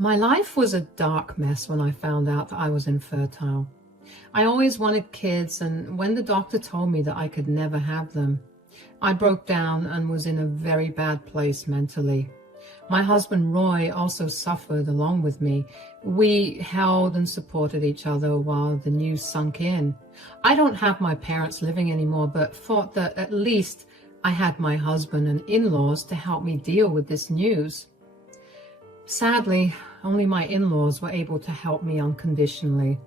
My life was a dark mess when I found out that I was infertile. I always wanted kids, and when the doctor told me that I could never have them, I broke down and was in a very bad place mentally. My husband Roy also suffered along with me. We held and supported each other while the news sunk in. I don't have my parents living anymore, but thought that at least I had my husband and in-laws to help me deal with this news. Sadly, only my in-laws were able to help me unconditionally.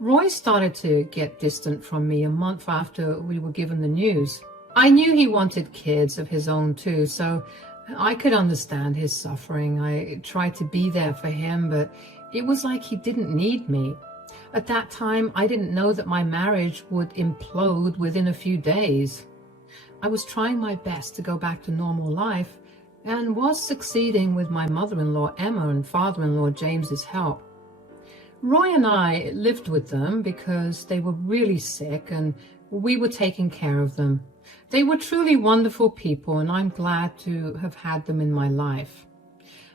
Roy started to get distant from me a month after we were given the news. I knew he wanted kids of his own too, so I could understand his suffering. I tried to be there for him, but it was like he didn't need me. At that time, I didn't know that my marriage would implode within a few days. I was trying my best to go back to normal life, and was succeeding with my mother-in-law Emma and father-in-law James's help. Roy and I lived with them because they were really sick and we were taking care of them. They were truly wonderful people, and I'm glad to have had them in my life.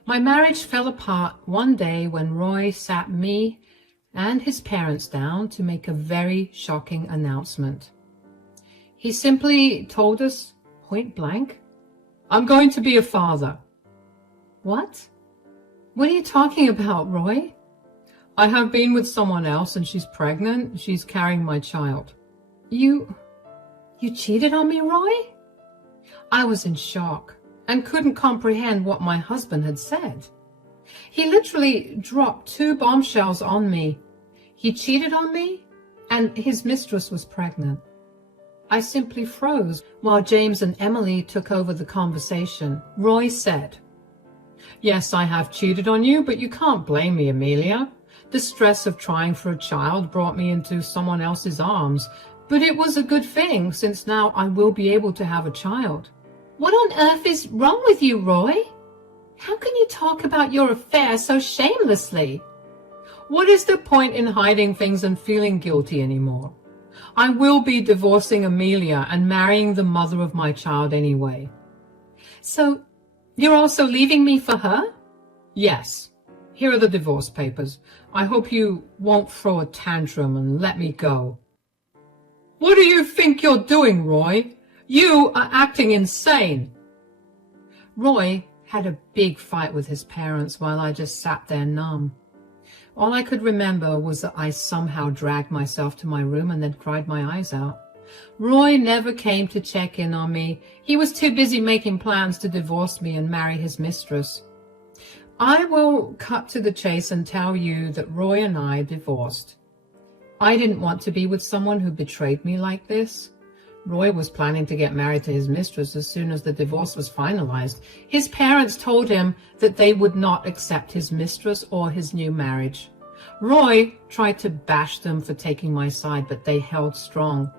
My marriage fell apart one day when Roy sat me and his parents down to make a very shocking announcement. He simply told us, point blank, "I'm going to be a father." What? What are you talking about, Roy? "I have been with someone else and she's pregnant. She's carrying my child." You cheated on me, Roy? I was in shock and couldn't comprehend what my husband had said. He literally dropped two bombshells on me. He cheated on me and his mistress was pregnant. I simply froze while James and Emily took over the conversation. Roy said, "Yes, I have cheated on you, but you can't blame me, Amelia. The stress of trying for a child brought me into someone else's arms, but it was a good thing since now I will be able to have a child." What on earth is wrong with you, Roy? How can you talk about your affair so shamelessly? What is the point in hiding things and feeling guilty anymore? I will be divorcing Amelia and marrying the mother of my child anyway. So, you're also leaving me for her? Yes. Here are the divorce papers. I hope you won't throw a tantrum and let me go. What do you think you're doing, Roy? You are acting insane. Roy had a big fight with his parents while I just sat there numb. All I could remember was that I somehow dragged myself to my room and then cried my eyes out. Roy never came to check in on me. He was too busy making plans to divorce me and marry his mistress. I will cut to the chase and tell you that Roy and I divorced. I didn't want to be with someone who betrayed me like this. Roy was planning to get married to his mistress as soon as the divorce was finalized. His parents told him that they would not accept his mistress or his new marriage. Roy tried to bash them for taking my side, but they held strong.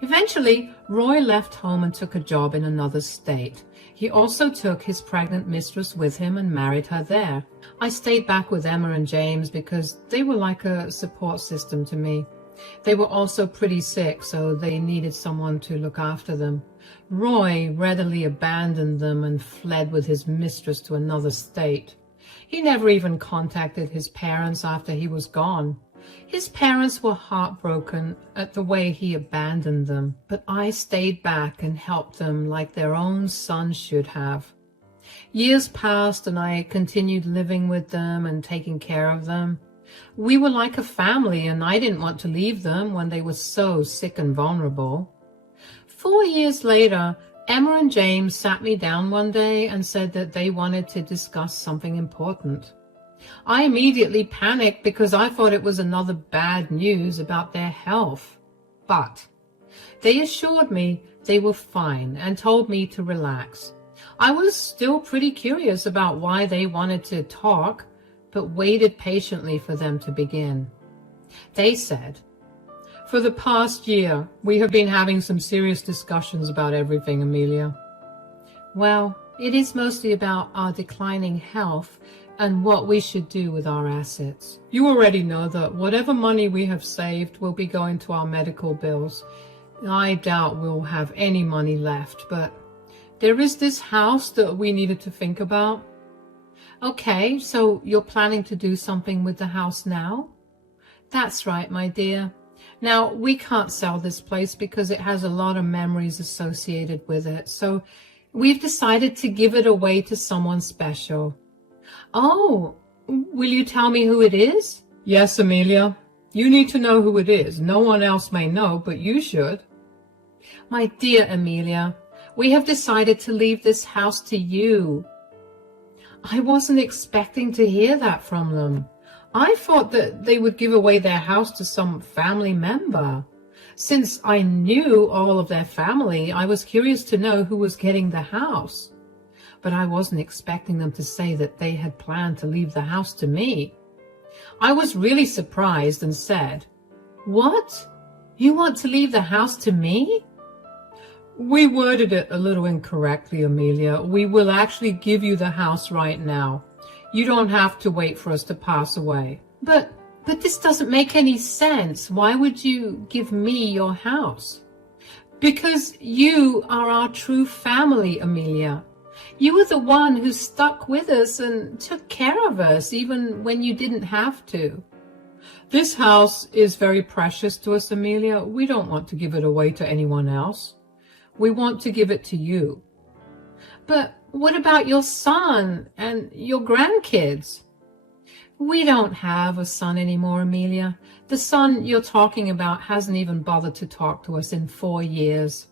Eventually, Roy left home and took a job in another state. He also took his pregnant mistress with him and married her there. I stayed back with Emma and James because they were like a support system to me. They were also pretty sick, so they needed someone to look after them. Roy readily abandoned them and fled with his mistress to another state. He never even contacted his parents after he was gone. His parents were heartbroken at the way he abandoned them, but I stayed back and helped them like their own son should have. Years passed and I continued living with them and taking care of them. We were like a family, and I didn't want to leave them when they were so sick and vulnerable. 4 years later, Emma and James sat me down one day and said that they wanted to discuss something important. I immediately panicked because I thought it was another bad news about their health. But they assured me they were fine and told me to relax. I was still pretty curious about why they wanted to talk, but waited patiently for them to begin. They said, "For the past year, we have been having some serious discussions about everything, Amelia." Well, it is mostly about our declining health and what we should do with our assets. You already know that whatever money we have saved will be going to our medical bills. I doubt we'll have any money left, but there is this house that we needed to think about. Okay, so you're planning to do something with the house now? That's right, my dear. Now, we can't sell this place because it has a lot of memories associated with it, so we've decided to give it away to someone special. Oh, will you tell me who it is? Yes, Amelia. You need to know who it is. No one else may know, but you should. My dear Amelia, we have decided to leave this house to you. I wasn't expecting to hear that from them. I thought that they would give away their house to some family member. Since I knew all of their family, I was curious to know who was getting the house. But I wasn't expecting them to say that they had planned to leave the house to me. I was really surprised and said, "What? You want to leave the house to me?" We worded it a little incorrectly, Amelia. We will actually give you the house right now. You don't have to wait for us to pass away. But this doesn't make any sense. Why would you give me your house? Because you are our true family, Amelia. You were the one who stuck with us and took care of us even when you didn't have to. This house is very precious to us, Amelia. We don't want to give it away to anyone else. We want to give it to you. But what about your son and your grandkids? We don't have a son anymore, Amelia. The son you're talking about hasn't even bothered to talk to us in 4 years.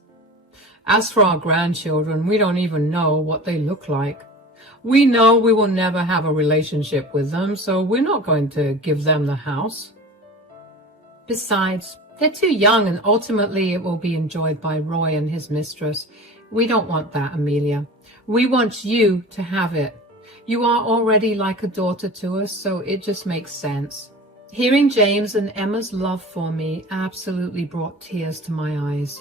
As for our grandchildren, we don't even know what they look like. We know we will never have a relationship with them, so we're not going to give them the house. Besides, they're too young, and ultimately it will be enjoyed by Roy and his mistress. We don't want that, Amelia. We want you to have it. You are already like a daughter to us, so it just makes sense. Hearing James and Emma's love for me absolutely brought tears to my eyes.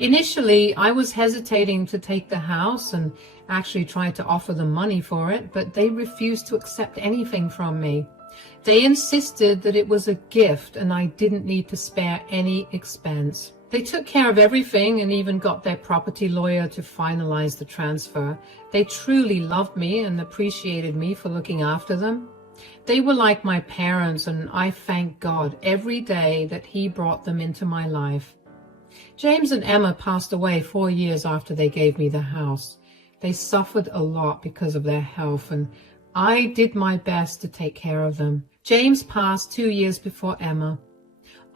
Initially, I was hesitating to take the house and actually tried to offer them money for it, but they refused to accept anything from me. They insisted that it was a gift and I didn't need to spare any expense. They took care of everything and even got their property lawyer to finalize the transfer. They truly loved me and appreciated me for looking after them. They were like my parents, and I thank God every day that He brought them into my life. James and Emma passed away 4 years after they gave me the house. They suffered a lot because of their health, and I did my best to take care of them. James passed 2 years before Emma.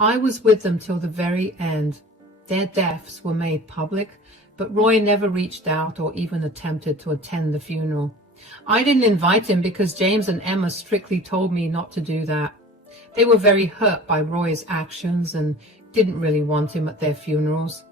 I was with them till the very end. Their deaths were made public, but Roy never reached out or even attempted to attend the funeral. I didn't invite him because James and Emma strictly told me not to do that. They were very hurt by Roy's actions and didn't really want him at their funerals.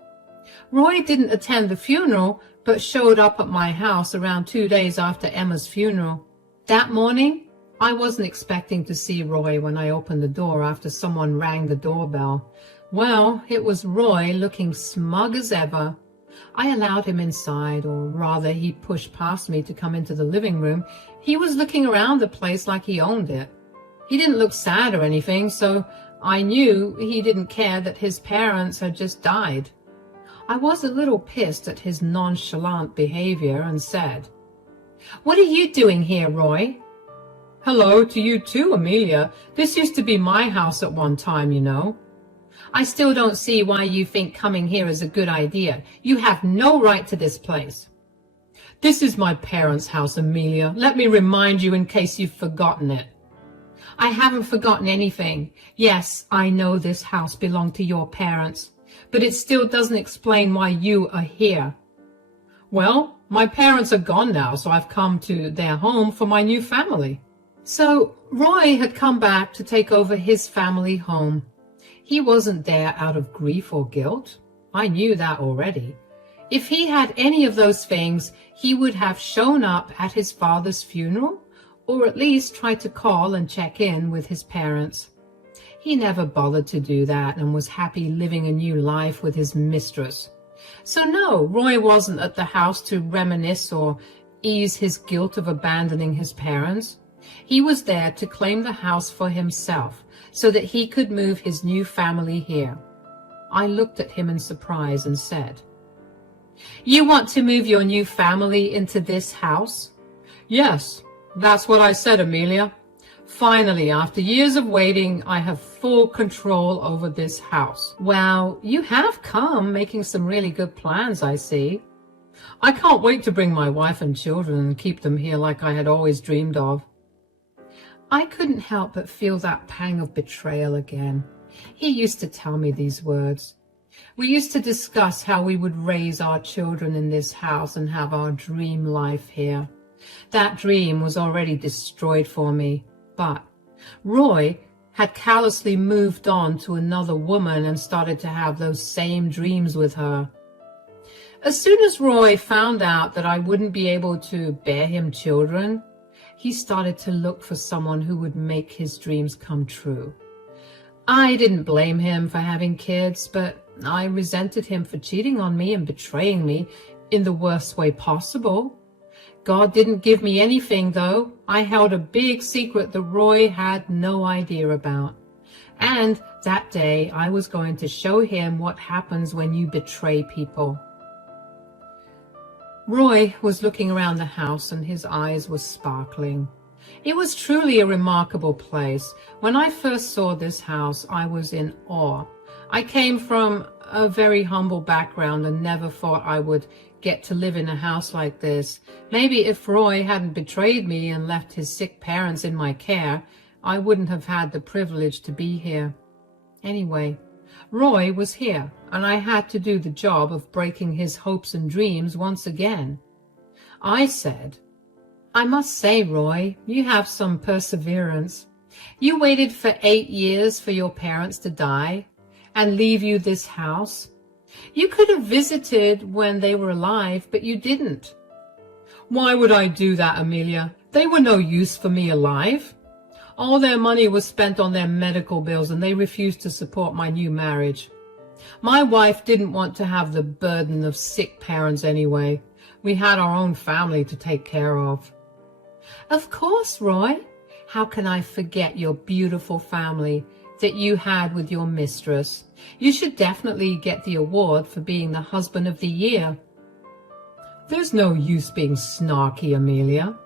Roy didn't attend the funeral, but showed up at my house around 2 days after Emma's funeral. That morning, I wasn't expecting to see Roy when I opened the door after someone rang the doorbell. Well, it was Roy, looking smug as ever. I allowed him inside, or rather he pushed past me to come into the living room. He was looking around the place like he owned it. He didn't look sad or anything, so I knew he didn't care that his parents had just died. I was a little pissed at his nonchalant behavior and said, "What are you doing here, Roy?" "Hello to you too, Amelia. This used to be my house at one time, you know." "I still don't see why you think coming here is a good idea. You have no right to this place." "This is my parents' house, Amelia. Let me remind you in case you've forgotten it." "I haven't forgotten anything. Yes, I know this house belonged to your parents, but it still doesn't explain why you are here." "Well, my parents are gone now, so I've come to their home for my new family." So Roy had come back to take over his family home. He wasn't there out of grief or guilt. I knew that already. If he had any of those things, he would have shown up at his father's funeral, or at least tried to call and check in with his parents. He never bothered to do that and was happy living a new life with his mistress. So no, Roy wasn't at the house to reminisce or ease his guilt of abandoning his parents. He was there to claim the house for himself so that he could move his new family here. I looked at him in surprise and said, "You want to move your new family into this house?" "Yes, That's what I said, Amelia. Finally, after years of waiting, I have full control over this house. Well, you have come making some really good plans, I see. I can't wait to bring my wife and children and keep them here like I had always dreamed of. I couldn't help but feel that pang of betrayal again. He used to tell me these words. We used to discuss how we would raise our children in this house and have our dream life here. That dream was already destroyed for me, but Roy had callously moved on to another woman and started to have those same dreams with her. As soon as Roy found out that I wouldn't be able to bear him children, he started to look for someone who would make his dreams come true. I didn't blame him for having kids, but I resented him for cheating on me and betraying me in the worst way possible. God didn't give me anything, though. I held a big secret that Roy had no idea about. And that day, I was going to show him what happens when you betray people. Roy was looking around the house and his eyes were sparkling. It was truly a remarkable place. When I first saw this house, I was in awe. I came from a very humble background and never thought I would get to live in a house like this. Maybe if Roy hadn't betrayed me and left his sick parents in my care, I wouldn't have had the privilege to be here. Anyway, Roy was here, and I had to do the job of breaking his hopes and dreams once again. I said, "I must say, Roy, you have some perseverance. You waited for 8 years for your parents to die and leave you this house. You could have visited when they were alive, but you didn't." "Why would I do that, Amelia? They were no use for me alive. All their money was spent on their medical bills, and they refused to support my new marriage. My wife didn't want to have the burden of sick parents anyway. We had our own family to take care of." "Of course, Roy. How can I forget your beautiful family that you had with your mistress? You should definitely get the award for being the husband of the year." "There's no use being snarky, Amelia.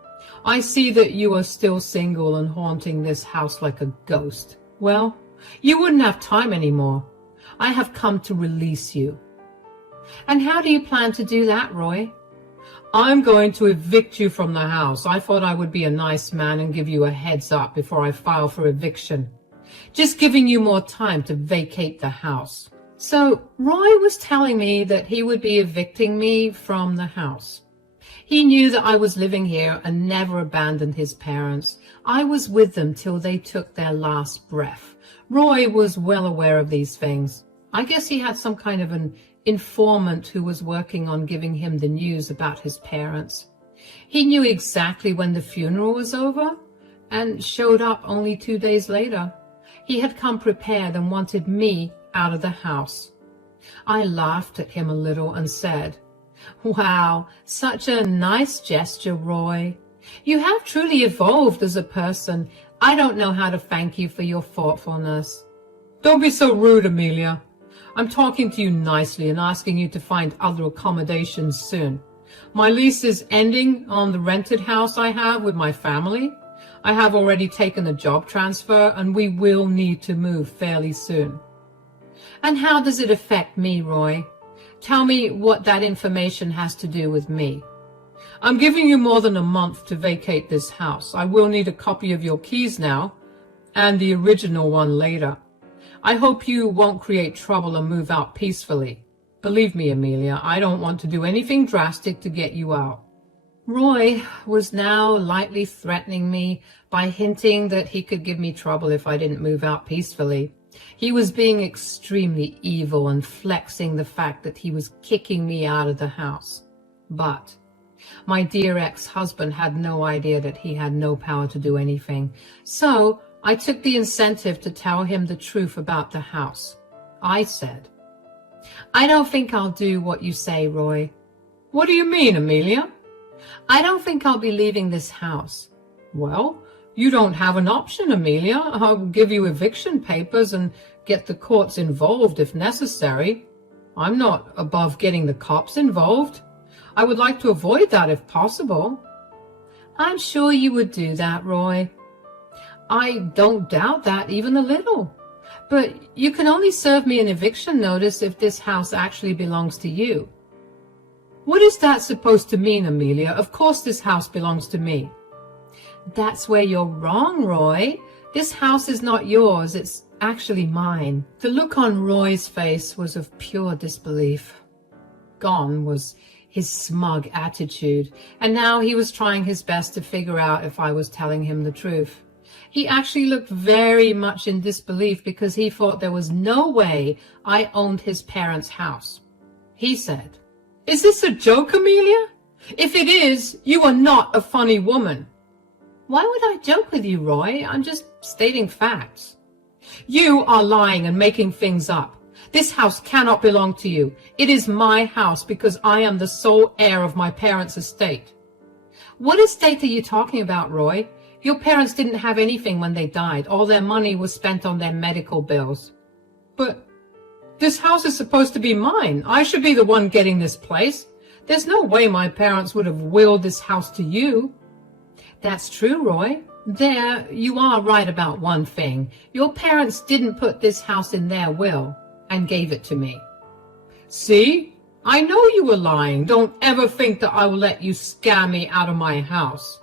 I see that you are still single and haunting this house like a ghost. Well, you wouldn't have time anymore. I have come to release you." "And how do you plan to do that, Roy?" "I'm going to evict you from the house. I thought I would be a nice man and give you a heads up before I file for eviction. Just giving you more time to vacate the house." So Roy was telling me that he would be evicting me from the house. He knew that I was living here and never abandoned his parents. I was with them till they took their last breath. Roy was well aware of these things. I guess he had some kind of an informant who was working on giving him the news about his parents. He knew exactly when the funeral was over and showed up only 2 days later. He had come prepared and wanted me out of the house. I laughed at him a little and said, "Wow, such a nice gesture, Roy. You have truly evolved as a person. I don't know how to thank you for your thoughtfulness." "Don't be so rude, Amelia. I'm talking to you nicely and asking you to find other accommodations soon. My lease is ending on the rented house I have with my family. I have already taken a job transfer and we will need to move fairly soon." "And how does it affect me, Roy? Tell me what that information has to do with me." "I'm giving you more than a month to vacate this house. I will need a copy of your keys now and the original one later. I hope you won't create trouble and move out peacefully. Believe me, Amelia, I don't want to do anything drastic to get you out." Roy was now lightly threatening me by hinting that he could give me trouble if I didn't move out peacefully. He was being extremely evil and flexing the fact that he was kicking me out of the house. But my dear ex-husband had no idea that he had no power to do anything. So I took the incentive to tell him the truth about the house. I said, "I don't think I'll do what you say, Roy." "What do you mean, Amelia?" "I don't think I'll be leaving this house." "Well, you don't have an option, Amelia. I'll give you eviction papers and get the courts involved if necessary. I'm not above getting the cops involved. I would like to avoid that if possible." I'm sure you would do that, Roy. I don't doubt that even a little. But you can only serve me an eviction notice if this house actually belongs to you. What is that supposed to mean, Amelia? Of course this house belongs to me. That's where you're wrong, Roy. This house is not yours, it's actually mine. The look on Roy's face was of pure disbelief. Gone was his smug attitude, and now he was trying his best to figure out if I was telling him the truth. He actually looked very much in disbelief because he thought there was no way I owned his parents' house. He said, "Is this a joke, Amelia? If it is, you are not a funny woman." Why would I joke with you, Roy? I'm just stating facts. You are lying and making things up. This house cannot belong to you. It is my house because I am the sole heir of my parents' estate. What estate are you talking about, Roy? Your parents didn't have anything when they died. All their money was spent on their medical bills. But this house is supposed to be mine. I should be the one getting this place. There's no way my parents would have willed this house to you. That's true, Roy. There, you are right about one thing. Your parents didn't put this house in their will and gave it to me. See? I know you were lying. Don't ever think that I will let you scam me out of my house.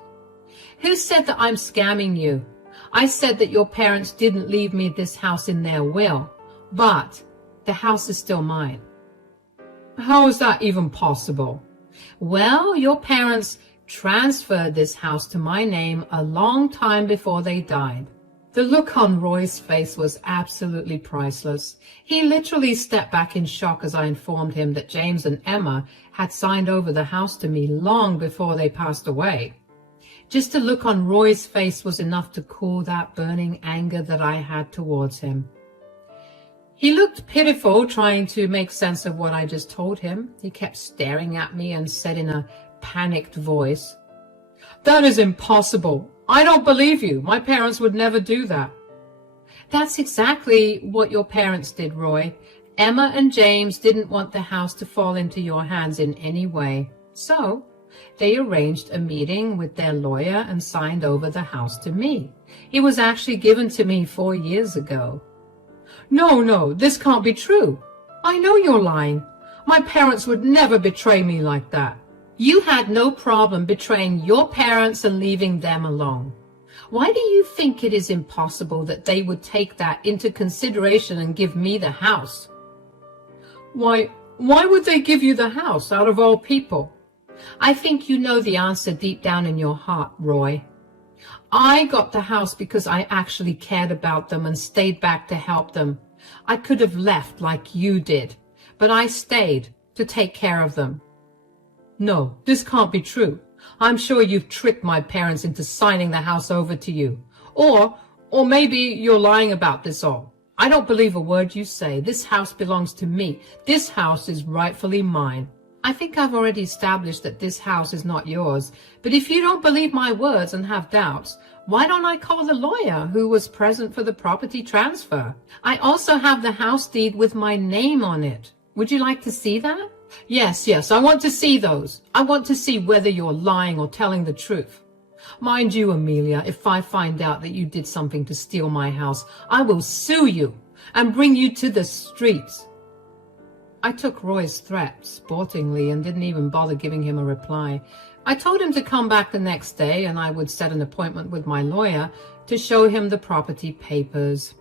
Who said that I'm scamming you? I said that your parents didn't leave me this house in their will, but the house is still mine. How is that even possible? Well, your parents transferred this house to my name a long time before they died. The look on Roy's face was absolutely priceless. He literally stepped back in shock as I informed him that James and Emma had signed over the house to me long before they passed away. Just the look on Roy's face was enough to cool that burning anger that I had towards him. He looked pitiful, trying to make sense of what I just told him. He kept staring at me and said in a panicked voice, "That is impossible. I don't believe you. My parents would never do that." That's exactly what your parents did, Roy. Emma and James didn't want the house to fall into your hands in any way. So they arranged a meeting with their lawyer and signed over the house to me. It was actually given to me 4 years ago. No, this can't be true. I know you're lying. My parents would never betray me like that. You had no problem betraying your parents and leaving them alone. Why do you think it is impossible that they would take that into consideration and give me the house? Why would they give you the house out of all people? I think you know the answer deep down in your heart, Roy. I got the house because I actually cared about them and stayed back to help them. I could have left like you did, but I stayed to take care of them. No, this can't be true. I'm sure you've tricked my parents into signing the house over to you. Or maybe you're lying about this all. I don't believe a word you say. This house belongs to me. This house is rightfully mine. I think I've already established that this house is not yours, but if you don't believe my words and have doubts, why don't I call the lawyer who was present for the property transfer? I also have the house deed with my name on it. Would you like to see that? Yes, I want to see those. I want to see whether you're lying or telling the truth. Mind you, Amelia, if I find out that you did something to steal my house, I will sue you and bring you to the streets. I took Roy's threat sportingly and didn't even bother giving him a reply. I told him to come back the next day and I would set an appointment with my lawyer to show him the property papers.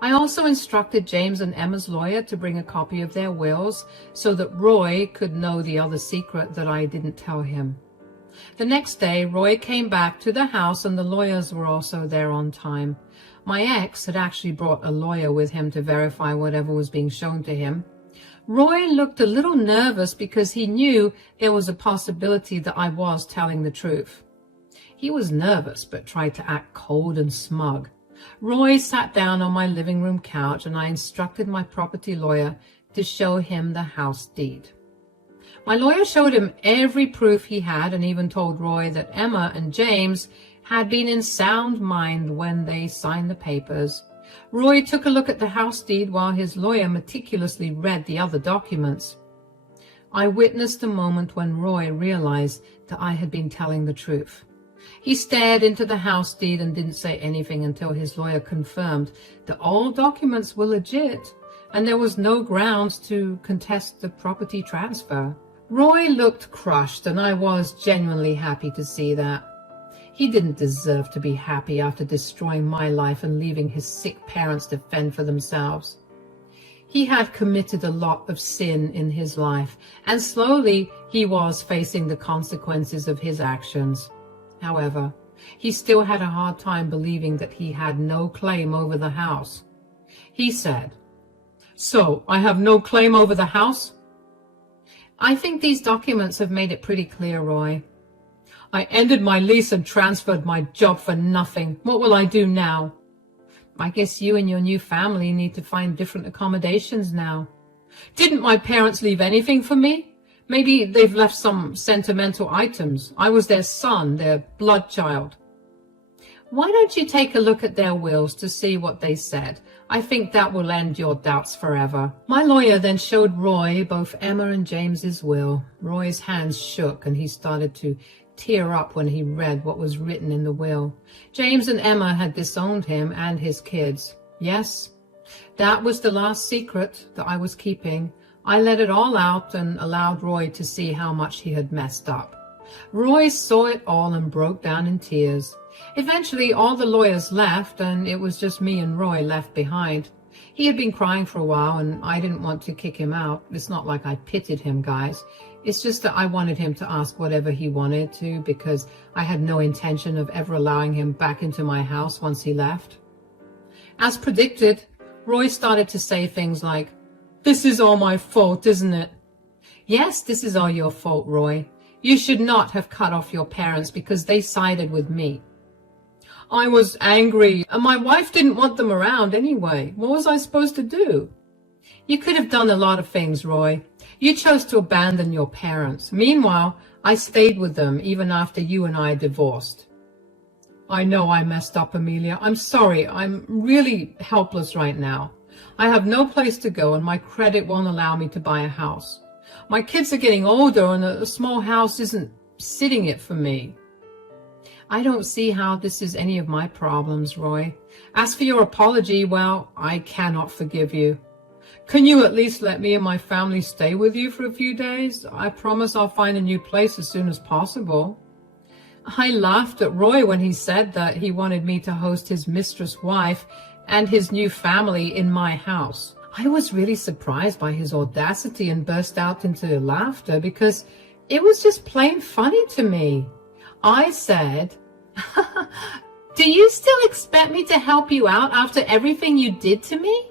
I also instructed James and Emma's lawyer to bring a copy of their wills so that Roy could know the other secret that I didn't tell him. The next day, Roy came back to the house and the lawyers were also there on time. My ex had actually brought a lawyer with him to verify whatever was being shown to him. Roy looked a little nervous because he knew there was a possibility that I was telling the truth. He was nervous but tried to act cold and smug. Roy sat down on my living room couch and I instructed my property lawyer to show him the house deed. My lawyer showed him every proof he had and even told Roy that Emma and James had been in sound mind when they signed the papers. Roy took a look at the house deed while his lawyer meticulously read the other documents. I witnessed the moment when Roy realized that I had been telling the truth. He stared into the house deed and didn't say anything until his lawyer confirmed that all documents were legit and there was no grounds to contest the property transfer. Roy looked crushed, and I was genuinely happy to see that. He didn't deserve to be happy after destroying my life and leaving his sick parents to fend for themselves. He had committed a lot of sin in his life, and slowly he was facing the consequences of his actions. However, he still had a hard time believing that he had no claim over the house. He said, "So, I have no claim over the house?" "I think these documents have made it pretty clear, Roy." "I ended my lease and transferred my job for nothing. What will I do now?" "I guess you and your new family need to find different accommodations now." "Didn't my parents leave anything for me? Maybe they've left some sentimental items. I was their son, their blood child." "Why don't you take a look at their wills to see what they said? I think that will end your doubts forever." My lawyer then showed Roy both Emma and James's will. Roy's hands shook and he started to tear up when he read what was written in the will. James and Emma had disowned him and his kids. Yes, that was the last secret that I was keeping. I let it all out and allowed Roy to see how much he had messed up. Roy saw it all and broke down in tears. Eventually, all the lawyers left, and it was just me and Roy left behind. He had been crying for a while, and I didn't want to kick him out. It's not like I pitied him, guys. It's just that I wanted him to ask whatever he wanted to, because I had no intention of ever allowing him back into my house once he left. As predicted, Roy started to say things like, "This is all my fault, isn't it?" "Yes, this is all your fault, Roy. You should not have cut off your parents because they sided with me." "I was angry, and my wife didn't want them around anyway. What was I supposed to do?" "You could have done a lot of things, Roy. You chose to abandon your parents. Meanwhile, I stayed with them even after you and I divorced." "I know I messed up, Amelia. I'm sorry. I'm really helpless right now. I have no place to go, and my credit won't allow me to buy a house. My kids are getting older, and a small house isn't sitting it for me." "I don't see how this is any of my problems, Roy. As for your apology, well, I cannot forgive you. Can you at least let me and my family stay with you for a few days? I promise I'll find a new place as soon as possible." I laughed at Roy when he said that he wanted me to host his mistress wife and his new family in my house. I was really surprised by his audacity and burst out into laughter because it was just plain funny to me. I said, "Do you still expect me to help you out after everything you did to me?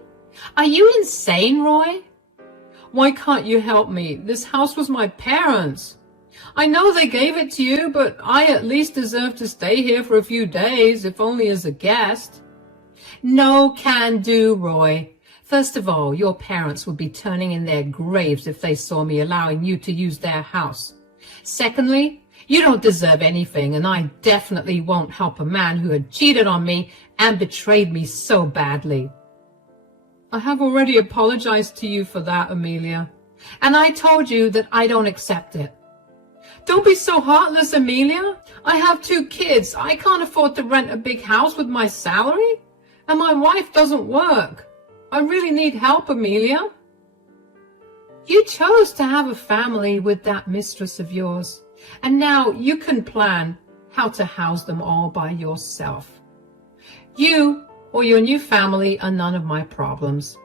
Are you insane, Roy?" "Why can't you help me? This house was my parents'. I know they gave it to you, but I at least deserve to stay here for a few days, if only as a guest." "No can do, Roy. First of all, your parents would be turning in their graves if they saw me allowing you to use their house. Secondly, you don't deserve anything, and I definitely won't help a man who had cheated on me and betrayed me so badly." "I have already apologized to you for that, Amelia." "And I told you that I don't accept it." "Don't be so heartless, Amelia. I have 2 kids. I can't afford to rent a big house with my salary, and my wife doesn't work. I really need help, Amelia." "You chose to have a family with that mistress of yours, and now you can plan how to house them all by yourself. You or your new family are none of my problems."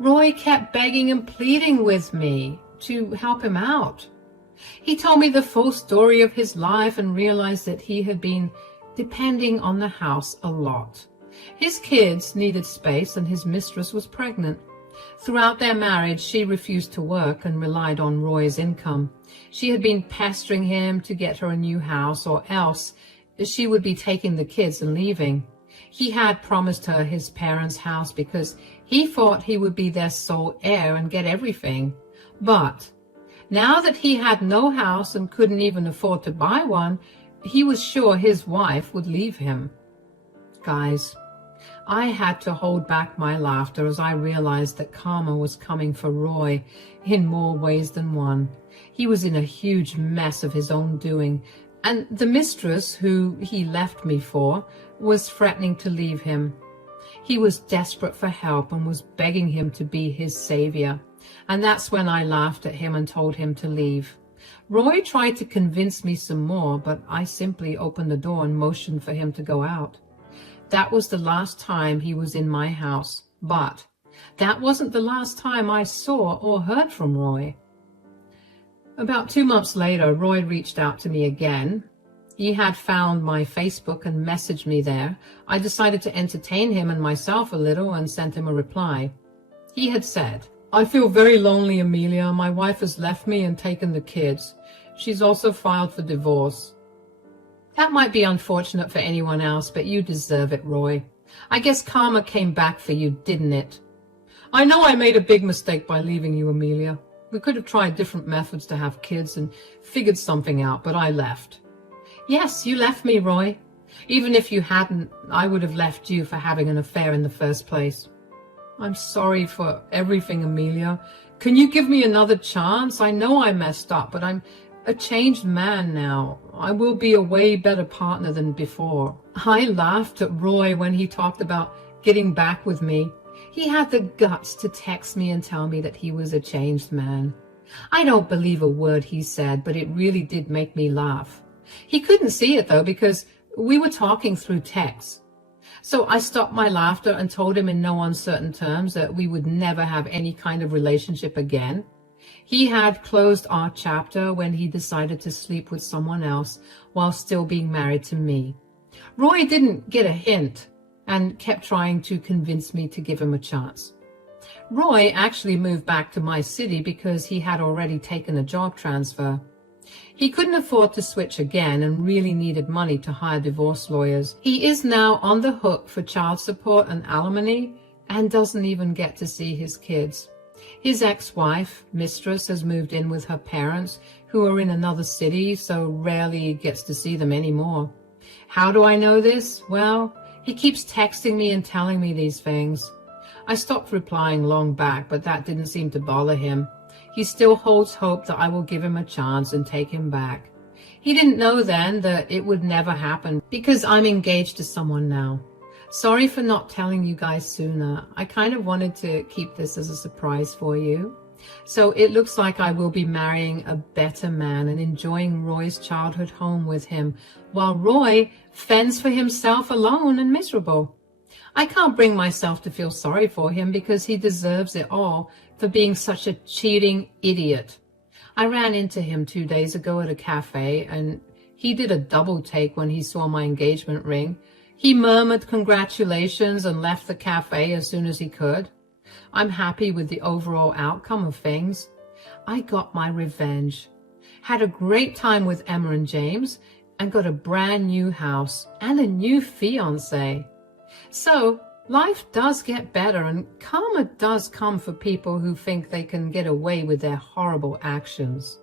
Roy kept begging and pleading with me to help him out. He told me the full story of his life and realized that he had been depending on the house a lot. His kids needed space and his mistress was pregnant. Throughout their marriage, she refused to work and relied on Roy's income. She had been pestering him to get her a new house, or else she would be taking the kids and leaving. He had promised her his parents' house because he thought he would be their sole heir and get everything. But now that he had no house and couldn't even afford to buy one, he was sure his wife would leave him. Guys, I had to hold back my laughter as I realized that karma was coming for Roy in more ways than one. He was in a huge mess of his own doing, And the mistress, who he left me for, was threatening to leave him. He was desperate for help and was begging him to be his savior. And that's when I laughed at him and told him to leave. Roy tried to convince me some more, but I simply opened the door and motioned for him to go out. That was the last time he was in my house, but that wasn't the last time I saw or heard from Roy. About 2 months later, Roy reached out to me again. He had found my Facebook and messaged me there. I decided to entertain him and myself a little and sent him a reply. He had said, "I feel very lonely, Amelia. My wife has left me and taken the kids. She's also filed for divorce." That might be unfortunate for anyone else, but you deserve it, Roy. I guess karma came back for you, didn't it? I know I made a big mistake by leaving you, Amelia. We could have tried different methods to have kids and figured something out, but I left. Yes, you left me, Roy. Even if you hadn't, I would have left you for having an affair in the first place. I'm sorry for everything, Amelia. Can you give me another chance? I know I messed up, but I'm a changed man now. I will be a way better partner than before. I laughed at Roy when he talked about getting back with me. He had the guts to text me and tell me that he was a changed man. I don't believe a word he said, but it really did make me laugh. He couldn't see it, though, because we were talking through text. So I stopped my laughter and told him in no uncertain terms that we would never have any kind of relationship again. He had closed our chapter when he decided to sleep with someone else while still being married to me. Roy didn't get a hint and kept trying to convince me to give him a chance. Roy actually moved back to my city because he had already taken a job transfer. He couldn't afford to switch again and really needed money to hire divorce lawyers. He is now on the hook for child support and alimony and doesn't even get to see his kids. His ex-wife, Mistress, has moved in with her parents, who are in another city, so rarely gets to see them anymore. How do I know this? Well, he keeps texting me and telling me these things. I stopped replying long back, but that didn't seem to bother him. He still holds hope that I will give him a chance and take him back. He didn't know then that it would never happen because I'm engaged to someone now. Sorry for not telling you guys sooner. I kind of wanted to keep this as a surprise for you. So it looks like I will be marrying a better man and enjoying Roy's childhood home with him, while Roy fends for himself alone and miserable. I can't bring myself to feel sorry for him because he deserves it all for being such a cheating idiot. I ran into him 2 days ago at a cafe, and he did a double take when he saw my engagement ring. He murmured congratulations and left the cafe as soon as he could. I'm happy with the overall outcome of things. I got my revenge, had a great time with Emma and James, and got a brand new house and a new fiancé. So life does get better, and karma does come for people who think they can get away with their horrible actions.